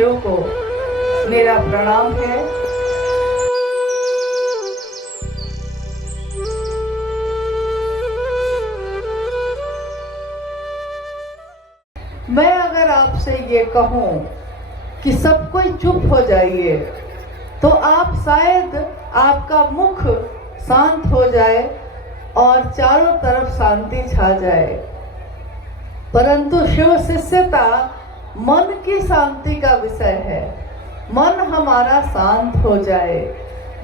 शिव को मेरा प्रणाम है। मैं अगर आपसे ये कहूं कि सब कोई चुप हो जाइए तो आप शायद आपका मुख शांत हो जाए और चारों तरफ शांति छा जाए, परंतु शिव शिष्यता मन की शांति का विषय है। मन हमारा शांत हो जाए।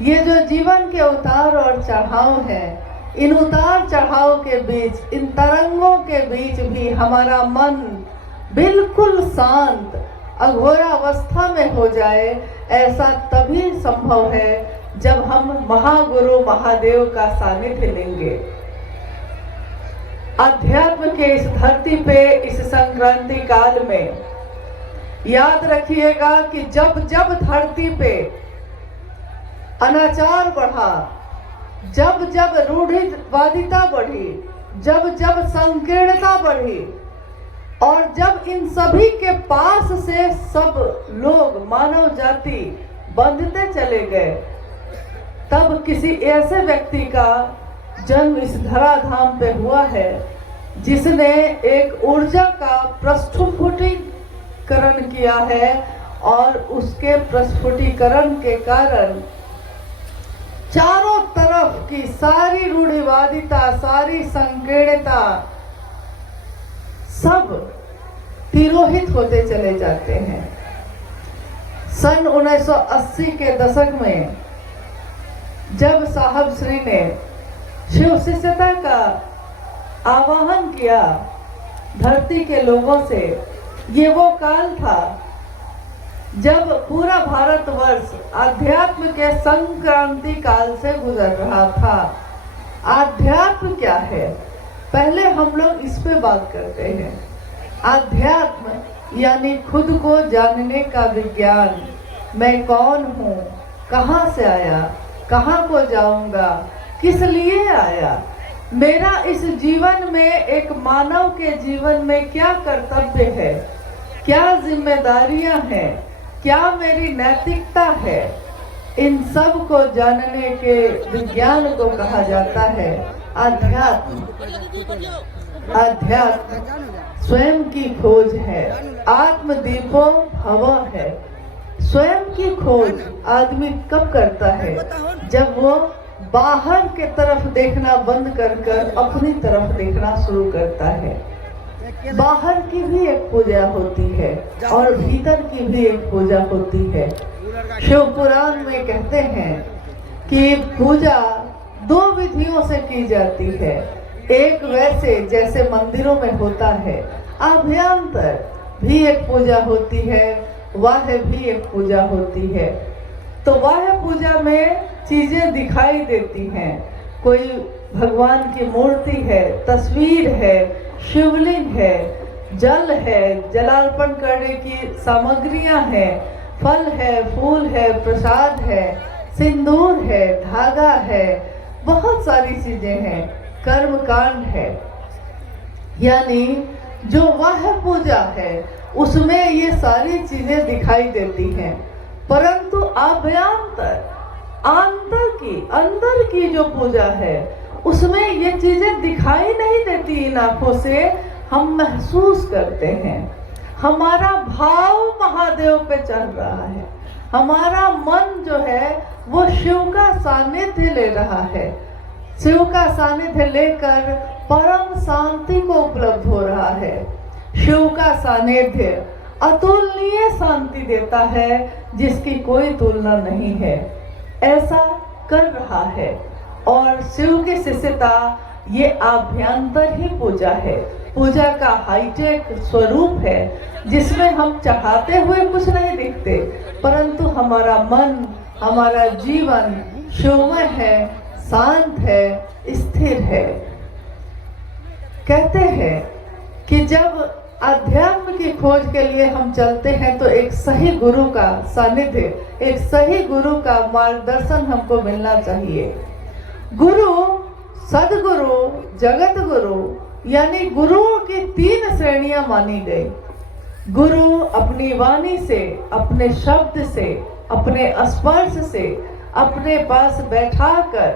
ये जो जीवन के उतार और चढ़ाव हैं, इन उतार चढ़ाव के बीच, इन तरंगों के बीच भी हमारा मन बिल्कुल शांत अघोरा अवस्था में हो जाए, ऐसा तभी संभव है जब हम महागुरु महादेव का सानिध्य लेंगे। अध्यात्म के इस धरती पे, इस संक्रांति काल में याद रखिएगा कि जब जब धरती पे अनाचार बढ़ा, जब जब रूढ़िवादिता बढ़ी, जब जब संकीर्णता बढ़ी और जब इन सभी के पास से सब लोग, मानव जाति बंधते चले गए, तब किसी ऐसे व्यक्ति का जन्म इस धराधाम पे हुआ है जिसने एक ऊर्जा का प्रस्फुटीकरण किया है और उसके प्रस्फुटीकरण के कारण चारों तरफ की सारी रूढ़िवादिता, सारी संकीर्णता सब तिरोहित होते चले जाते हैं। सन 1980 के दशक में जब साहब श्री ने शिव शिष्यता का आवाहन किया धरती के लोगों से, ये वो काल था जब पूरा भारतवर्ष आध्यात्म के संक्रांति काल से गुजर रहा था। आध्यात्म क्या है, पहले हम लोग इस पे बात करते हैं। आध्यात्म यानी खुद को जानने का विज्ञान। मैं कौन हूँ, कहाँ से आया, कहाँ को जाऊंगा, किस लिए आया, मेरा इस जीवन में, एक मानव के जीवन में क्या कर्तव्य है, क्या जिम्मेदारियां हैं, क्या मेरी नैतिकता है, इन सब को जानने के विज्ञान को कहा जाता है आध्यात्म। अध्यात्म स्वयं की खोज है, आत्मदीपो भव है। स्वयं की खोज आदमी कब करता है, जब वो बाहर के तरफ देखना बंद कर अपनी तरफ देखना शुरू करता है। बाहर की भी एक पूजा होती है और भीतर की भी एक पूजा होती है। शिव पुराण में कहते हैं कि पूजा दो विधियों से की जाती है। एक वैसे जैसे मंदिरों में होता है, अभ्यंतर भी एक पूजा होती है, बाह्य भी एक पूजा होती है। तो बाह्य पूजा में चीजें दिखाई देती हैं, कोई भगवान की मूर्ति है, तस्वीर है, शिवलिंग है, जल है, जलार्पण करने की सामग्रियां हैं, फल है, फूल है, प्रसाद है, सिंदूर है, धागा है, बहुत सारी चीजें हैं, कर्म कांड है। यानी जो वह पूजा है उसमें ये सारी चीजें दिखाई देती हैं, परंतु अभ्यंतर अंदर की जो पूजा है उसमें ये चीजें दिखाई नहीं देती। इन आंखों से हम महसूस करते हैं, हमारा भाव महादेव पे चल रहा है, हमारा मन जो है वो शिव का सानिध्य ले रहा है, शिव का सानिध्य लेकर परम शांति को उपलब्ध हो रहा है। शिव का सानिध्य अतुलनीय शांति देता है जिसकी कोई तुलना नहीं है, ऐसा कर रहा है। और शिव की शिष्यता ये आभ्यंतर ही पूजा है, पूजा का हाईटेक स्वरूप है जिसमें हम चाहते हुए कुछ नहीं दिखते, परंतु हमारा मन, हमारा जीवन शिवमय है, शांत है, स्थिर है। कहते हैं कि जब अध्यात्म की खोज के लिए हम चलते हैं तो एक सही गुरु का सानिध्य, एक सही गुरु का मार्गदर्शन हमको मिलना चाहिए। गुरु, सदगुरु, जगत गुरु, यानी गुरुओं की 3 श्रेणियां मानी गई। गुरु अपनी वाणी से, अपने शब्द से, अपने स्पर्श से अपने पास बैठाकर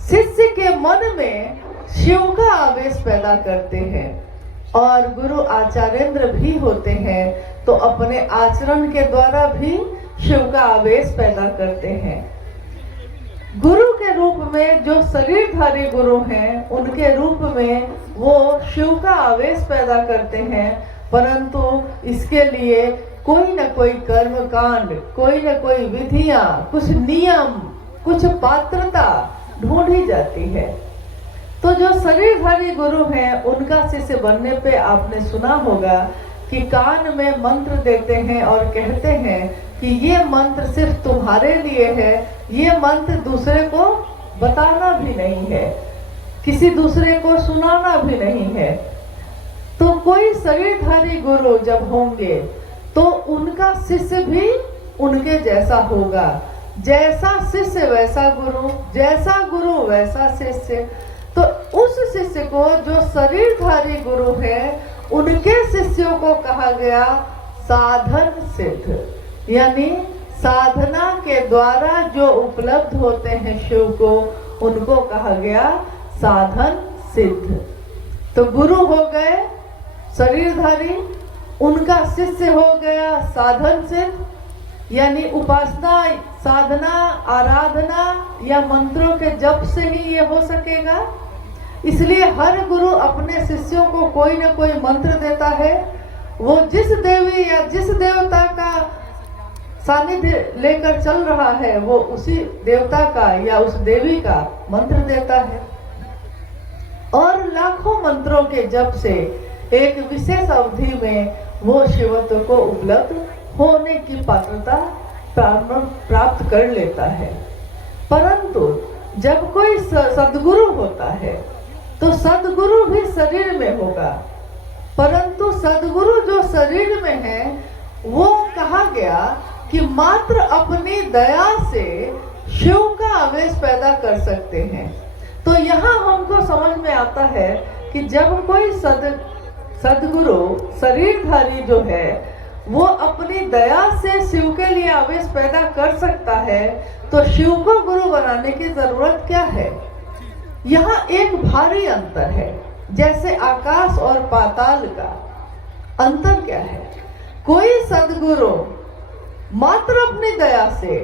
शिष्य के मन में शिव का आवेश पैदा करते हैं। और गुरु आचार्येंद्र भी होते हैं तो अपने आचरण के द्वारा भी शिव का आवेश पैदा करते हैं। गुरु के रूप में जो शरीरधारी गुरु हैं, उनके रूप में वो शिव का आवेश पैदा करते हैं, परंतु इसके लिए कोई न कोई कर्म कांड, कोई न कोई विधियां, कुछ नियम, कुछ पात्रता ढूंढी जाती है। तो जो शरीरधारी गुरु हैं, उनका शिष्य बनने पे आपने सुना होगा कि कान में मंत्र देते हैं और कहते हैं कि ये मंत्र सिर्फ तुम्हारे लिए है, ये मंत्र दूसरे को बताना भी नहीं है, किसी दूसरे को सुनाना भी नहीं है। तो कोई शरीरधारी गुरु जब होंगे तो उनका शिष्य भी उनके जैसा होगा। जैसा शिष्य वैसा गुरु, जैसा गुरु वैसा शिष्य। तो उस शिष्य को जो शरीरधारी गुरु है, उनके शिष्यों को कहा गया साधन सिद्ध, यानी साधना के द्वारा जो उपलब्ध होते हैं शिव को, उनको कहा गया साधन सिद्ध। तो गुरु हो गए शरीरधारी, उनका शिष्य हो गया साधन सिद्ध, यानी उपासना, साधना, आराधना या मंत्रों के जप से ही ये हो सकेगा। इसलिए हर गुरु अपने शिष्यों को कोई न कोई मंत्र देता है। वो जिस देवी या जिस देवता का सानिध्य लेकर चल रहा है, वो उसी देवता का या उस देवी का मंत्र देता है। और लाखों मंत्रों के जप से एक विशेष अवधि में वो शिवत्व को उपलब्ध होने की पात्रता प्राप्त कर लेता है। परंतु जब कोई सद्गुरु होता है तो सद्गुरु भी शरीर में होगा, परंतु सद्गुरु जो शरीर में है, वो कहा गया कि मात्र अपनी दया से शिव का आवेश पैदा कर सकते हैं। तो यहाँ हमको समझ में आता है कि जब कोई सद्गुरु शरीरधारी जो है, वो अपनी दया से शिव के लिए आवेश पैदा कर सकता है, तो शिव को गुरु बनाने की जरूरत क्या है? यहाँ एक भारी अंतर है। जैसे आकाश और पाताल का अंतर क्या है? कोई सद्गुरु मात्र अपनी दया से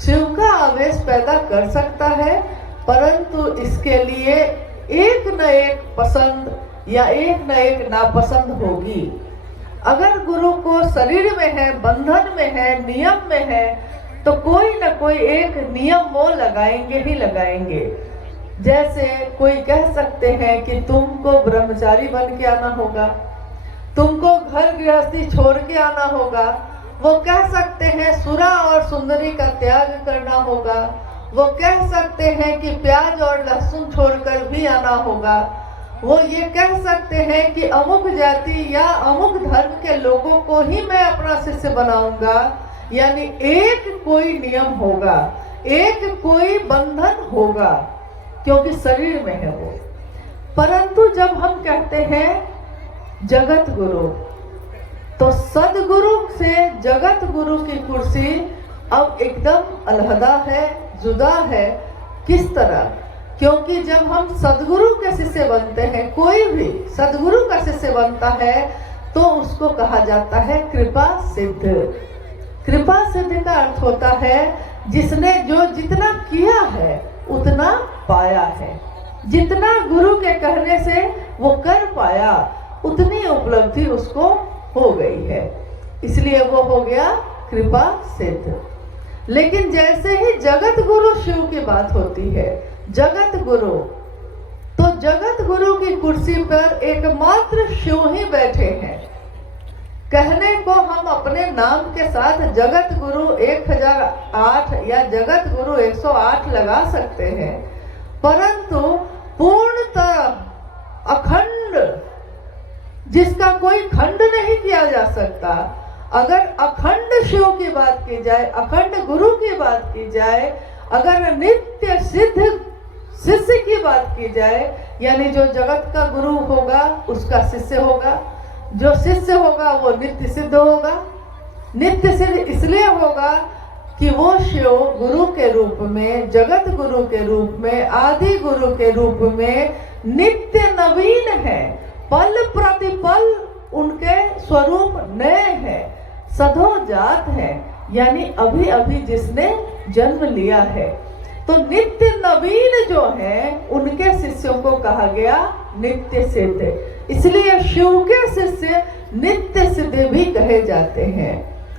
शिव का आवेश पैदा कर सकता है, परंतु इसके लिए एक न एक पसंद या एक न एक नापसंद होगी। अगर गुरु को शरीर में है, बंधन में है, नियम में है, तो कोई न कोई एक नियम वो लगाएंगे ही लगाएंगे। जैसे कोई कह सकते हैं कि तुमको ब्रह्मचारी बन के आना होगा, तुमको घर गृहस्थी छोड़ के आना होगा। वो कह सकते हैं सुरा और सुंदरी का त्याग करना होगा। वो कह सकते हैं कि प्याज और लहसुन छोड़कर भी आना होगा। वो ये कह सकते हैं कि अमुक जाति या अमुक धर्म के लोगों को ही मैं अपना शिष्य बनाऊंगा। यानी एक कोई नियम होगा, एक कोई बंधन होगा, क्योंकि शरीर में है वो। परंतु जब हम कहते हैं जगत गुरु, तो सदगुरु से जगत गुरु की कुर्सी अब एकदम अलहदा है, जुदा है। किस तरह? क्योंकि जब हम सदगुरु के शिष्य बनते हैं, कोई भी सदगुरु का शिष्य बनता है, तो उसको कहा जाता है कृपा सिद्ध। कृपा सिद्ध का अर्थ होता है जिसने जो जितना किया है उतना पाया है, जितना गुरु के कहने से वो कर पाया, उतनी उपलब्धि उसको हो गई है, इसलिए वो हो गया कृपा सिद्ध। लेकिन जैसे ही जगत गुरु शिव की बात होती है, जगत गुरु, तो जगत गुरु की कुर्सी पर एकमात्र शिव ही बैठे हैं। कहने को हम अपने नाम के साथ जगत गुरु 1008 या जगत गुरु 108 लगा सकते हैं, परंतु पूर्णतः अखंड, जिसका कोई खंड नहीं किया जा सकता, अगर अखंड शिव की बात की जाए, अखंड गुरु की बात की जाए, अगर नित्य सिद्ध शिष्य की बात की जाए, यानी जो जगत का गुरु होगा उसका शिष्य होगा, जो शिष्य होगा वो नित्य सिद्ध होगा। नित्य सिद्ध इसलिए होगा कि वो शिव गुरु के रूप में, जगत गुरु के रूप में, आदि गुरु के रूप में नित्य नवीन है। पल प्रतिपल उनके स्वरूप नए हैं, सधोजात है, यानी अभी अभी जिसने जन्म लिया है। तो नित्य नवीन जो है उनके शिष्यों को कहा गया नित्य सिद्ध। इसलिए शिव के शिष्य नित्य सिद्ध भी कहे जाते हैं।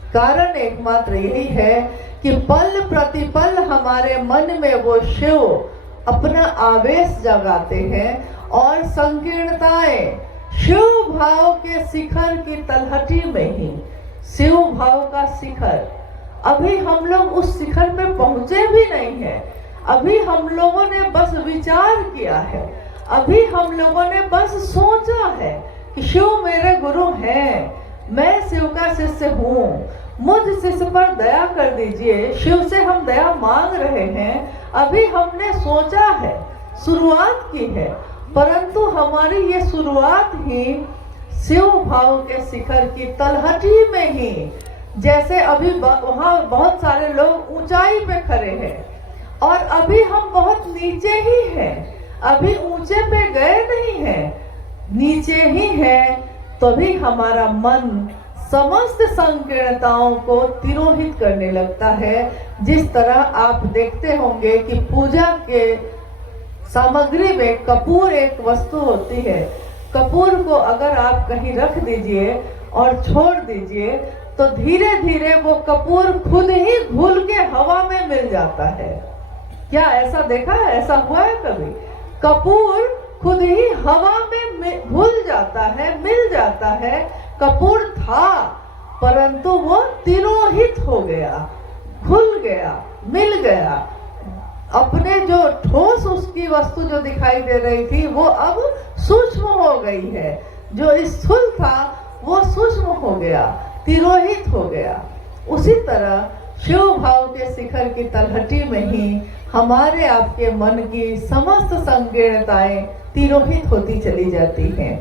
कारण एकमात्र यही है कि पल प्रतिपल हमारे मन में वो शिव अपना आवेश जगाते हैं और संकीर्णताएं शिव भाव के शिखर की तलहटी में ही, शिव भाव का शिखर, अभी हम लोग उस शिखर पे पहुंचे भी नहीं है। अभी हम लोगों ने बस विचार किया है, अभी हम लोगों ने बस सोचा है कि शिव मेरे गुरु हैं, मैं शिव का शिष्य हूँ, मुझ शिष्य पर दया कर दीजिए, शिव से हम दया मांग रहे हैं। अभी हमने सोचा है, शुरुआत की है, परंतु हमारी ये शुरुआत ही शिव भाव के शिखर की तलहटी में ही, जैसे अभी वहाँ बहुत सारे लोग ऊंचाई पे खड़े हैं और अभी हम बहुत नीचे ही हैं, अभी ऊंचे पे गए नहीं हैं, नीचे ही हैं। तभी हमारा मन समस्त संकीर्णताओं को तिरोहित करने लगता है। जिस तरह आप देखते होंगे कि पूजा के सामग्री में कपूर एक वस्तु होती है। कपूर को अगर आप कहीं रख दीजिए और छोड़ दीजिए तो धीरे धीरे वो कपूर खुद ही घुल के हवा में मिल जाता है। क्या ऐसा देखा है? ऐसा हुआ है कभी? कपूर खुद ही हवा में घुल जाता है, मिल जाता है। कपूर था परंतु वो तिरोहित हो गया, घुल गया, मिल गया। अपने जो ठोस उसकी वस्तु जो दिखाई दे रही थी वो अब सूक्ष्म हो गई है। जो स्थूल था वो सूक्ष्म हो गया, तिरोहित हो गया। उसी तरह शिव भाव के शिखर की तलहटी में ही हमारे आपके मन की समस्त संकीर्णताएं तिरोहित होती चली जाती हैं।